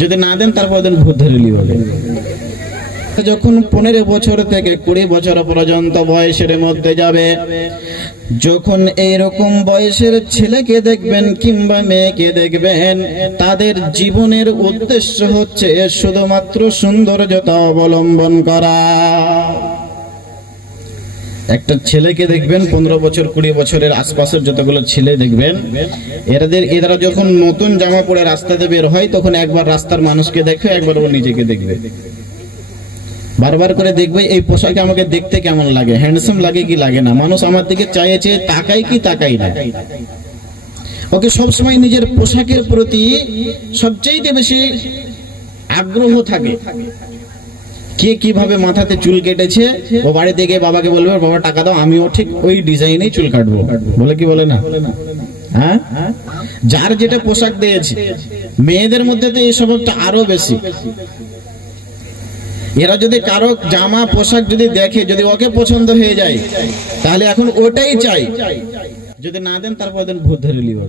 যদি না দেন তারপর দিন ভূত ধরে লিবে। যখন 15 বছর থেকে 20 বছর পর্যন্ত বয়সের মধ্যে যাবে, যখন এইরকম বয়সের ছেলেকে দেখবেন কিংবা মেয়েকে দেখবেন, তাদের জীবনের উদ্দেশ্য হচ্ছে শুধুমাত্র সৌন্দর্যতা অবলম্বন করা। একটা ছেলেকে দেখবেন 15 বছর 20 বছরের আশপাশের যতগুলো ছেলে দেখবেন, এরা যখন নতুন জামা পরে রাস্তাতে বের হয়, তখন একবার রাস্তার মানুষকে দেখবে, একবার ও নিজেকে দেখবে, বারবার করে দেখবে এই পোশাকে আমাকে দেখতে কেমন লাগে, হ্যান্ডসাম লাগে কি লাগে না, মানুষ আমার দিকে চাইছে তাকাই কি তাকাই না। ওকে সবসময় নিজের পোশাকের প্রতি সবচেয়ে বেশি আগ্রহ থাকে। কে কিভাবে মাথাতে চুল কেটেছে, ও বাড়িতে গিয়ে বাবাকে বলবে, বাবা টাকা দাও, আমিও ঠিক ওই ডিজাইনেই চুল কাটবো, বলে কি বলে না? হ্যাঁ, যার যেটা পোশাক দিয়েছে। মেয়েদের মধ্যে তো এই স্বভাবটা আরো বেশি। এরা যদি কারো জামা পোশাক যদি দেখে, যদি ওকে পছন্দ হয়ে যায়, তাহলে এখন ওটাই চাই। যদি না দেন তারপর ভূত ধরে লিবে।